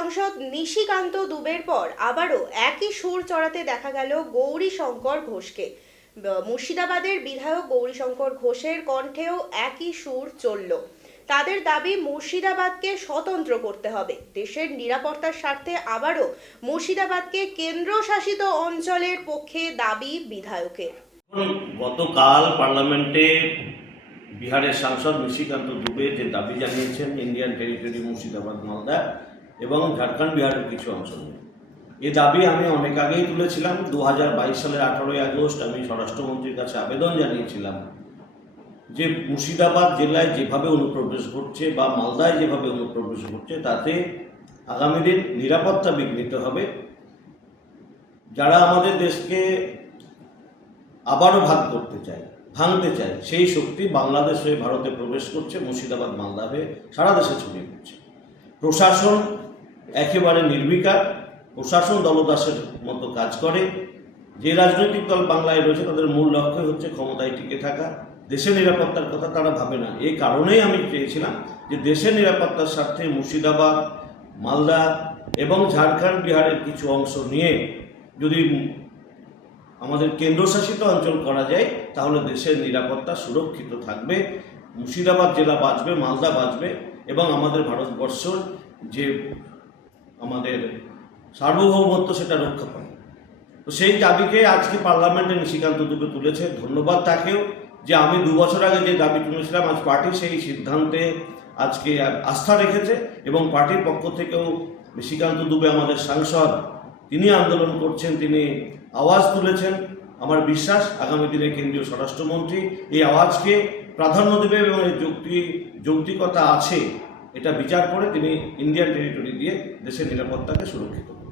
সাংসদ নিশিকান্ত দুবের পর আবারও একই সুর চড়াতে দেখা গেল গৌরীশঙ্কর ঘোষকে। মুর্শিদাবাদের বিধায়ক গৌরীশঙ্কর ঘোষের কণ্ঠেও একই সুর চলল। তাদের দাবি মুর্শিদাবাদকে স্বতন্ত্র করতে হবে। দেশের নিরাপত্তার স্বার্থে আবারও মুর্শিদাবাদকে কেন্দ্রশাসিত অঞ্চলের পক্ষে দাবি বিধায়কের। গতকাল পার্লামেন্টে বিহারের সাংসদ নিশিকান্ত দুবে যে দাবি জানিয়েছেন ইন্ডিয়ান টেরিটরি মুর্শিদাবাদ মালদা এবং ঝাড়খণ্ড বিহারের কিছু অংশ নিয়ে, এই দাবি আমি অনেক আগেই তুলেছিলাম। 2022 সালের 18ই আগস্ট আমি স্বরাষ্ট্রমন্ত্রীর কাছে আবেদন জানিয়েছিলাম যে মুর্শিদাবাদ জেলায় যেভাবে অনুপ্রবেশ ঘটছে বা মালদায় যেভাবে অনুপ্রবেশ ঘটছে তাতে আগামী দিন নিরাপত্তা বিঘ্নিত হবে। যারা আমাদের দেশকে আবারও ভাগ করতে চায়, ভাঙতে চায়, সেই শক্তি বাংলাদেশ হয়ে ভারতে প্রবেশ করছে, মুর্শিদাবাদ মালদা হয়ে সারা দেশে ছড়িয়ে পড়ছে। প্রশাসন একেবারে নির্বিকার, প্রশাসন দলদাসের মতো কাজ করে। যে রাজনৈতিক দল বাংলায় রয়েছে তাদের মূল লক্ষ্য হচ্ছে ক্ষমতায় টিকে থাকা, দেশের নিরাপত্তার কথা তারা ভাবে না। এই কারণেই আমি চেয়েছিলাম যে দেশের নিরাপত্তার স্বার্থে মুর্শিদাবাদ, মালদা এবং ঝাড়খণ্ড বিহারের কিছু অংশ নিয়ে যদি আমাদের কেন্দ্রশাসিত অঞ্চল করা যায় তাহলে দেশের নিরাপত্তা সুরক্ষিত থাকবে, মুর্শিদাবাদ জেলা বাঁচবে, মালদা বাঁচবে এবং আমাদের ভারতবর্ষর যে আমাদের সার্বভৌমত্ব সেটা রক্ষা পাবে। তো সেই দাবিকে আজকে পার্লামেন্টে নিশিকান্ত দুবে তুলেছে। ধন্যবাদ তাকেও যে আমি 2 বছর আগে যে দাবি তুলেছিলাম আজ পার্টি সেই সিদ্ধান্তে আজকে আস্থা রেখেছে এবং পার্টির পক্ষ থেকেও নিশিকান্ত দুবে আমাদের সাংসদ, তিনি আন্দোলন করছেন, তিনি আওয়াজ তুলেছেন। আমার বিশ্বাস আগামী দিনে কেন্দ্রীয় স্বরাষ্ট্রমন্ত্রী এই আওয়াজকে প্রাধান্য দেবে এবং এই যৌক্তিকতা আছে এটা বিচার করে তিনি ইন্ডিয়ান টেরিটরি দিয়ে দেশের নিরাপত্তাকে সুরক্ষিত করবেন।